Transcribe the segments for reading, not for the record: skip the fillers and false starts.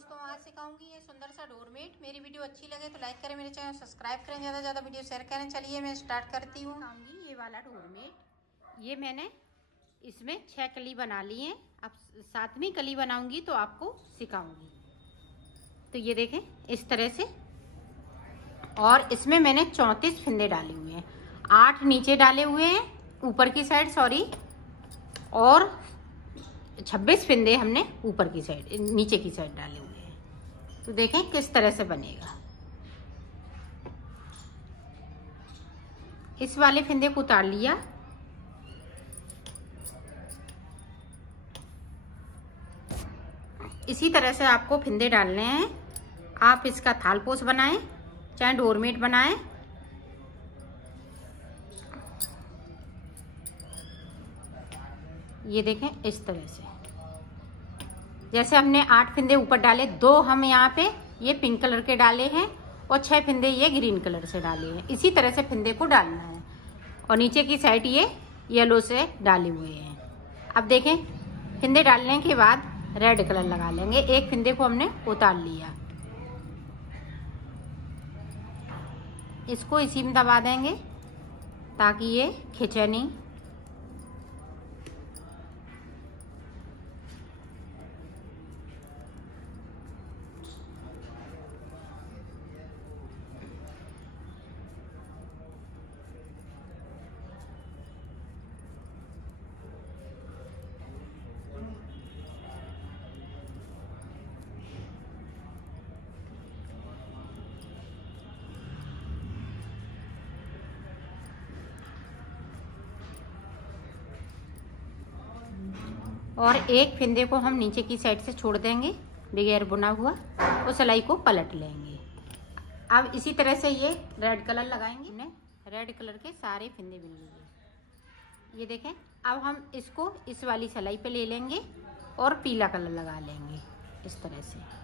दोस्तों, आज सिखाऊंगी ये सुंदर सा डोरमेट। मेरी वीडियो अच्छी लगे तो लाइक करें, मेरे चैनल सब्सक्राइब करें, ज़्यादा से ज़्यादा वीडियो शेयर करें। चलिए मैं स्टार्ट करती हूँ। सिखाऊंगी ये वाला डोरमेट। ये मैंने इसमें 6 कली बना ली हैं। अब 7वीं कली बनाऊंगी तो आपको सिखाऊंगी। तो ये देखें इस तरह से, और इसमें मैंने 34 फिंदे डाले हुए हैं। 8 नीचे डाले हुए हैं, ऊपर की साइड सॉरी, और 26 फिंदे हमने ऊपर की साइड नीचे की साइड डाले हुए हैं। तो देखें किस तरह से बनेगा। इस वाले फिंदे को उतार लिया। इसी तरह से आपको फिंदे डालने हैं। आप इसका थालपोश बनाएं चाहे डोरमेट बनाएं। ये देखें इस तरह से, जैसे हमने 8 फिंदे ऊपर डाले, 2 हम यहाँ पे ये पिंक कलर के डाले हैं और 6 फिंदे ये ग्रीन कलर से डाले हैं। इसी तरह से फिंदे को डालना है, और नीचे की साइड ये येलो से डाले हुए हैं। अब देखें फिंदे डालने के बाद रेड कलर लगा लेंगे। एक फिंदे को हमने उतार लिया, इसको इसी में दबा देंगे ताकि ये खिंचे नहीं। और एक फिंदे को हम नीचे की साइड से छोड़ देंगे बगैर बुना हुआ, और सिलाई को पलट लेंगे। अब इसी तरह से ये रेड कलर लगाएंगे। हमने रेड कलर के सारे फिंदे बुन लिए। ये देखें, अब हम इसको इस वाली सिलाई पे ले लेंगे और पीला कलर लगा लेंगे इस तरह से।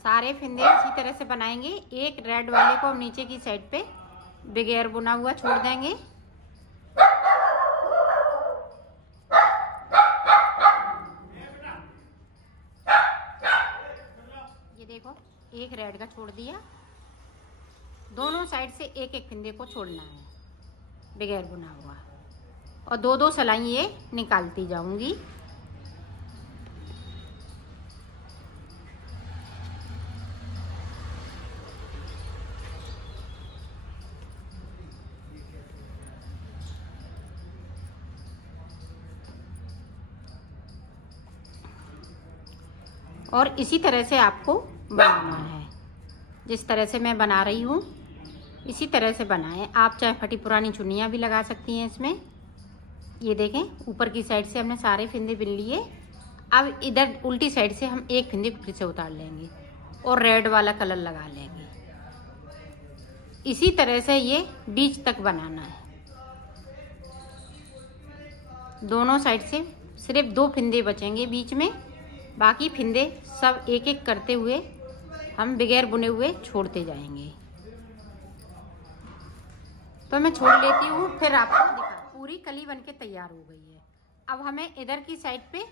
सारे फिंदे इसी तरह से बनाएंगे। एक रेड वाले को हम नीचे की साइड पे बगैर बुना हुआ छोड़ देंगे। ये देखो एक रेड का छोड़ दिया। दोनों साइड से एक एक फिंदे को छोड़ना है बगैर बुना हुआ, और 2-2 सिलाई ये निकालती जाऊंगी। और इसी तरह से आपको बनाना है। जिस तरह से मैं बना रही हूँ इसी तरह से बनाएं। आप चाहे फटी पुरानी चुन्नियाँ भी लगा सकती हैं इसमें। ये देखें ऊपर की साइड से हमने सारे फिंदे बिन लिए। अब इधर उल्टी साइड से हम एक फिंदे फिर से उतार लेंगे और रेड वाला कलर लगा लेंगे। इसी तरह से ये बीच तक बनाना है। दोनों साइड से सिर्फ 2 फिंदे बचेंगे बीच में, बाकी फिंदे सब एक एक करते हुए हम बगैर बुने हुए छोड़ते जाएंगे। तो मैं छोड़ लेती हूँ, फिर आपको दिखा। पूरी कली बनके तैयार हो गई है। अब हमें इधर की साइड पे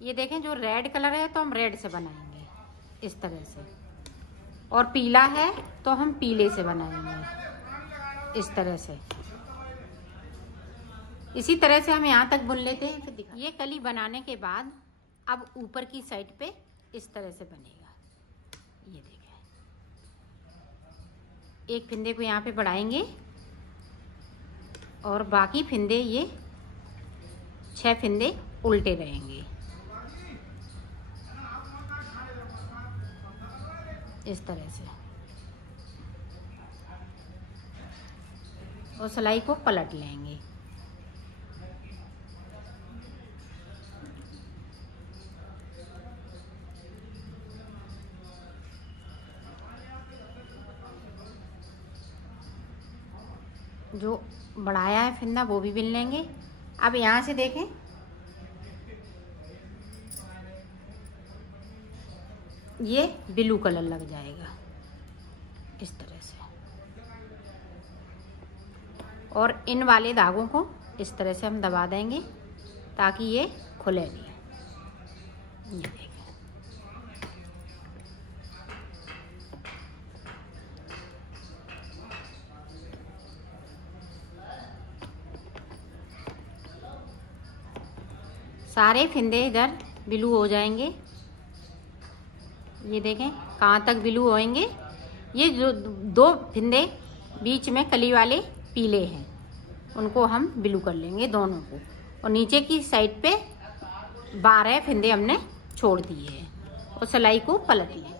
ये देखें, जो रेड कलर है तो हम रेड से बनाएंगे इस तरह से, और पीला है तो हम पीले से बनाएंगे इस तरह से। इसी तरह से हम यहाँ तक बुन लेते हैं, फिर दिखा। ये कली बनाने के बाद अब ऊपर की साइड पे इस तरह से बनेगा। ये देखें, एक फिंदे को यहाँ पे बढ़ाएंगे और बाकी फिंदे ये 6 फिंदे उल्टे रहेंगे इस तरह से, और सिलाई को पलट लेंगे। जो बढ़ाया है फिंदा वो भी बिन लेंगे। अब यहाँ से देखें, ये ब्लू कलर लग जाएगा। इस तरह से, और इन वाले धागों को इस तरह से हम दबा देंगे ताकि ये खुले नहीं। ये देखिए, सारे फिंदे इधर ब्लू हो जाएंगे। ये देखें कहाँ तक ब्लू होएंगे। ये जो 2 फिंदे बीच में कली वाले पीले हैं उनको हम ब्लू कर लेंगे दोनों को, और नीचे की साइड पे 12 फिंदे हमने छोड़ दिए हैं और सिलाई को पलट लिया।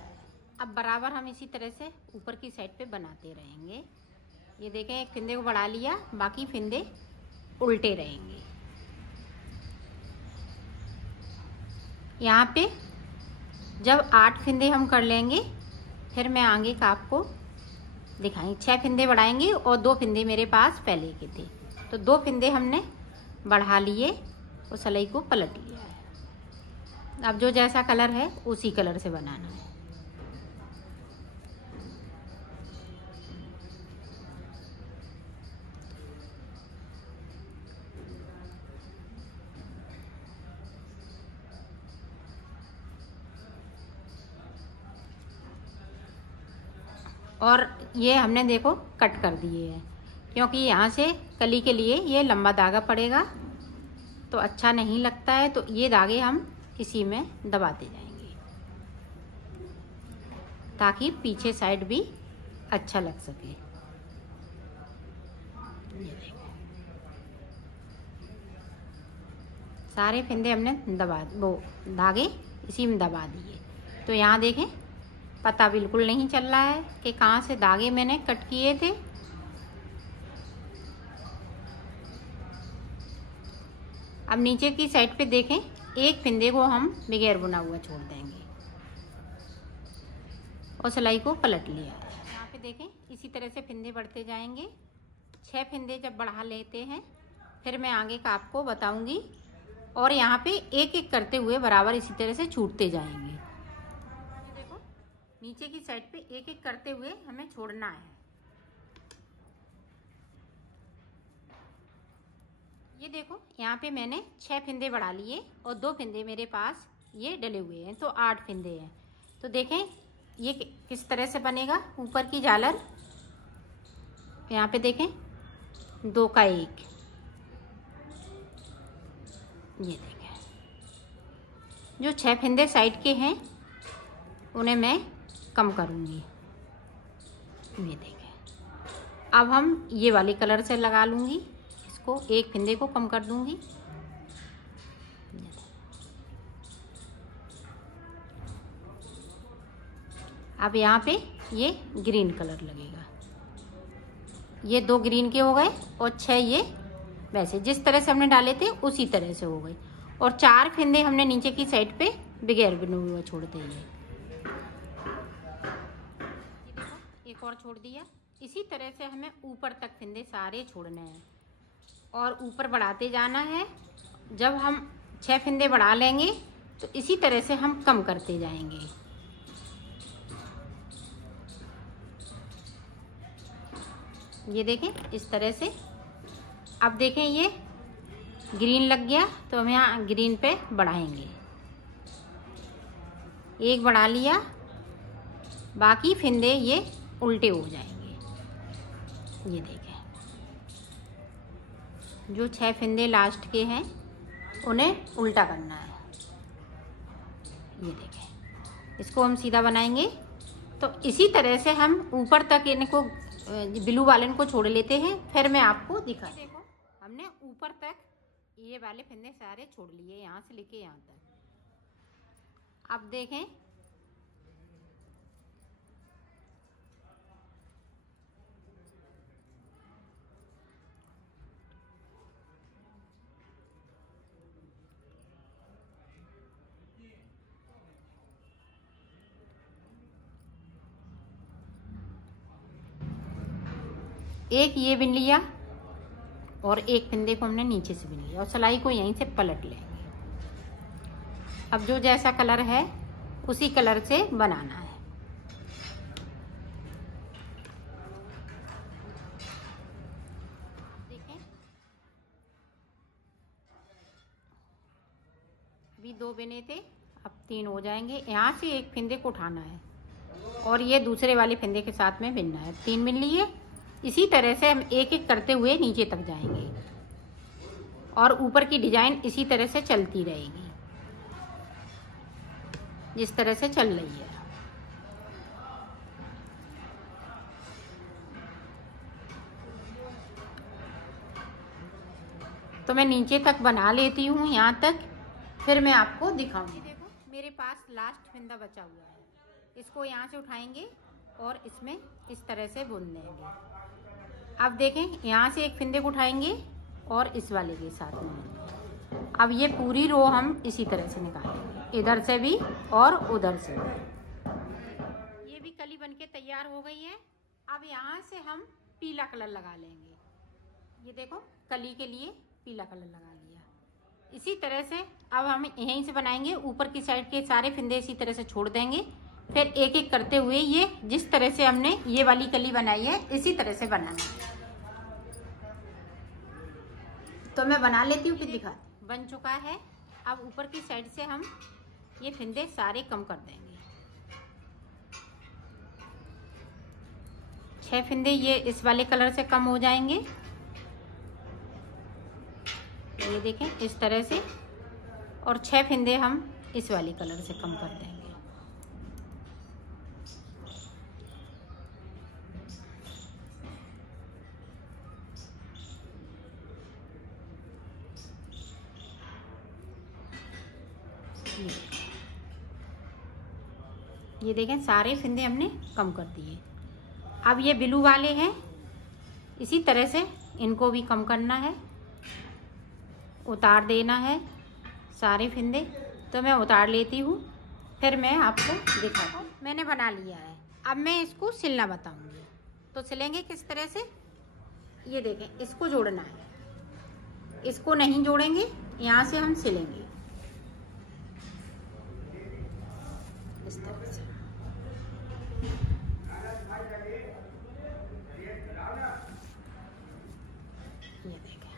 अब बराबर हम इसी तरह से ऊपर की साइड पे बनाते रहेंगे। ये देखें एक फिंदे को बढ़ा लिया, बाकी फिंदे उल्टे रहेंगे। यहाँ पे जब 8 फिंदे हम कर लेंगे फिर मैं आगे का आपको दिखाएंगे। 6 फिंदे बढ़ाएंगे और 2 फिंदे मेरे पास पहले के थे, तो 2 फिंदे हमने बढ़ा लिए और सिलाई को पलट लिया है। अब जो जैसा कलर है उसी कलर से बनाना है। और ये हमने देखो कट कर दिए हैं, क्योंकि यहाँ से कली के लिए ये लंबा धागा पड़ेगा तो अच्छा नहीं लगता है, तो ये धागे हम इसी में दबाते जाएंगे ताकि पीछे साइड भी अच्छा लग सके। ये देखो सारे फिंदे हमने धागे इसी में दबा दिए। तो यहाँ देखें पता बिल्कुल नहीं चल रहा है कि कहाँ से धागे मैंने कट किए थे। अब नीचे की साइड पे देखें, एक फिंदे को हम बगैर बुना हुआ छोड़ देंगे और सिलाई को पलट लिया। यहाँ पे देखें इसी तरह से फिंदे बढ़ते जाएंगे। 6 फिंदे जब बढ़ा लेते हैं फिर मैं आगे का आपको बताऊंगी, और यहाँ पे एक एक करते हुए बराबर इसी तरह से छूटते जाएंगे। देखो नीचे की साइड पे एक एक करते हुए हमें छोड़ना है। ये देखो यहाँ पे मैंने 6 फिंदे बढ़ा लिए और 2 फिंदे मेरे पास ये डले हुए हैं, तो 8 फिंदे हैं। तो देखें ये किस तरह से बनेगा। ऊपर की झालर यहाँ पे देखें 2 का 1, ये देखें जो 6 फिंदे साइड के हैं उन्हें मैं कम करूँगी। ये देखें अब हम ये वाले कलर से लगा लूँगी, इसको एक फिंदे को कम कर दूँगी। अब यहाँ पे ये ग्रीन कलर लगेगा। ये 2 ग्रीन के हो गए और 6 ये वैसे जिस तरह से हमने डाले थे उसी तरह से हो गए, और 4 फिंदे हमने नीचे की साइड पे बगैर बुने हुए छोड़ते हैं। एक और छोड़ दिया। इसी तरह से हमें ऊपर तक फिंदे सारे छोड़ने हैं और ऊपर बढ़ाते जाना है। जब हम 6 फिंदे बढ़ा लेंगे तो इसी तरह से हम कम करते जाएंगे। ये देखें इस तरह से। अब देखें ये ग्रीन लग गया तो हम यहाँ ग्रीन पे बढ़ाएंगे। एक बढ़ा लिया, बाकी फिंदे ये उल्टे हो जाएंगे। ये देखें जो 6 फिंदे लास्ट के हैं उन्हें उल्टा करना है। ये देखें इसको हम सीधा बनाएंगे। तो इसी तरह से हम ऊपर तक इनको ब्लू वाले को छोड़ लेते हैं, फिर मैं आपको दिखा। देखो हमने ऊपर तक ये वाले फिंदे सारे छोड़ लिए, यहाँ से लेके यहाँ तक। अब देखें एक ये बिन लिया और एक फिंदे को हमने नीचे से बिन लिया और सिलाई को यहीं से पलट लेंगे। अब जो जैसा कलर है उसी कलर से बनाना है। अभी 2 बिने थे, अब 3 हो जाएंगे। यहाँ से एक फंदे को उठाना है और ये दूसरे वाले फंदे के साथ में बिनना है। 3 बिन लिए। इसी तरह से हम एक एक करते हुए नीचे तक जाएंगे और ऊपर की डिजाइन इसी तरह से चलती रहेगी जिस तरह से चल रही है। तो मैं नीचे तक बना लेती हूँ यहाँ तक, फिर मैं आपको दिखाऊंगी। देखो मेरे पास लास्ट फंदा बचा हुआ है, इसको यहाँ से उठाएंगे और इसमें इस तरह से बुन देंगे। अब देखें यहाँ से एक फंदे को उठाएंगे और इस वाले के साथ में। अब ये पूरी रो हम इसी तरह से निकालेंगे, इधर से भी और उधर से भी। ये भी कली बनके तैयार हो गई है। अब यहाँ से हम पीला कलर लगा लेंगे। ये देखो कली के लिए पीला कलर लगा लिया। इसी तरह से अब हम यहीं से बनाएंगे। ऊपर की साइड के सारे फंदे इसी तरह से छोड़ देंगे, फिर एक एक करते हुए ये जिस तरह से हमने ये वाली कली बनाई है इसी तरह से बनाना है। तो मैं बना लेती हूँ, फिर दिखा। बन चुका है। अब ऊपर की साइड से हम ये फंदे सारे कम कर देंगे। 6 फंदे ये इस वाले कलर से कम हो जाएंगे। ये देखें इस तरह से, और 6 फंदे हम इस वाले कलर से कम कर देंगे। ये देखें सारे फंदे हमने कम कर दिए। अब ये ब्लू वाले हैं, इसी तरह से इनको भी कम करना है, उतार देना है सारे फंदे। तो मैं उतार लेती हूँ, फिर मैं आपको दिखाती हूँ। मैंने बना लिया है। अब मैं इसको सिलना बताऊँगी। तो सिलेंगे किस तरह से, ये देखें इसको जोड़ना है, इसको नहीं जोड़ेंगे, यहाँ से हम सिलेंगे इस तरह से। ये देखें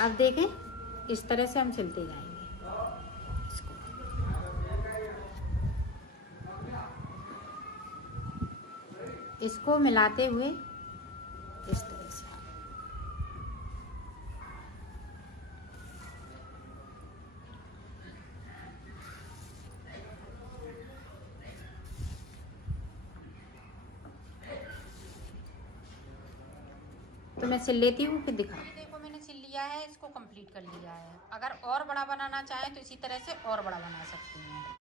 अब देखें इस तरह से हम सिलते जाएंगे इसको मिलाते हुए इस तरह से। तो मैं सिल लेती हूँ, फिर दिखा। देखो मैंने सिल लिया है, इसको कंप्लीट कर लिया है। अगर और बड़ा बनाना चाहें तो इसी तरह से और बड़ा बना सकती हैं।